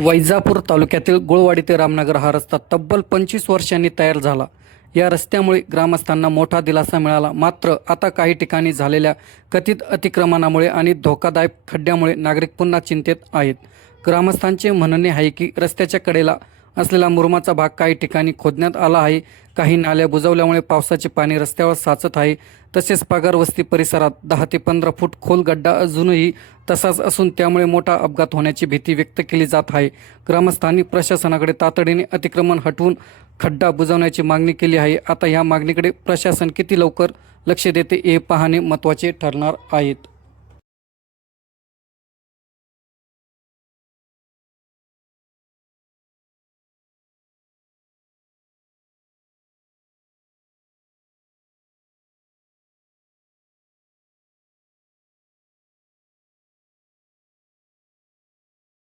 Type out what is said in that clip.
वैजापूर तालुक्यातील गुळवाडी ते रामनगर हा रस्ता तब्बल 25 वर्षांनी तयार झाला। या रस्त्यामुळे ग्रामस्थांना मोठा दिलासा मिळाला। मात्र आता काही ठिकाणी झालेल्या कथित अतिक्रमणामुळे आणि धोकादायक खड्ड्यामुळे नागरिक पुन्हा चिंतेत आहेत। ग्रामस्थांचे म्हणणे आहे की रस्त्याच्या कडेला असलेला मुरुमाचा भाग काही ठिकाणी खोदण्यात आला आहे। काही नाल्या बुजवल्यामुळे पावसाचे पाणी रस्त्यावर साचत आहे। तसेच पगार वस्ती परिसरात 10 ते 15 फूट खोल गड्डा अजूनही तसाच असून त्यामुळे मोठा अपघात होण्याची भीती व्यक्त केली जात आहे। ग्रामस्थांनी प्रशासनाकडे तातडीने अतिक्रमण हटवून खड्डा बुजवण्याची मागणी केली आहे। आता या मागणीकडे प्रशासन किती लवकर लक्ष देते हे पाहणे महत्त्वाचे ठरणार आहे।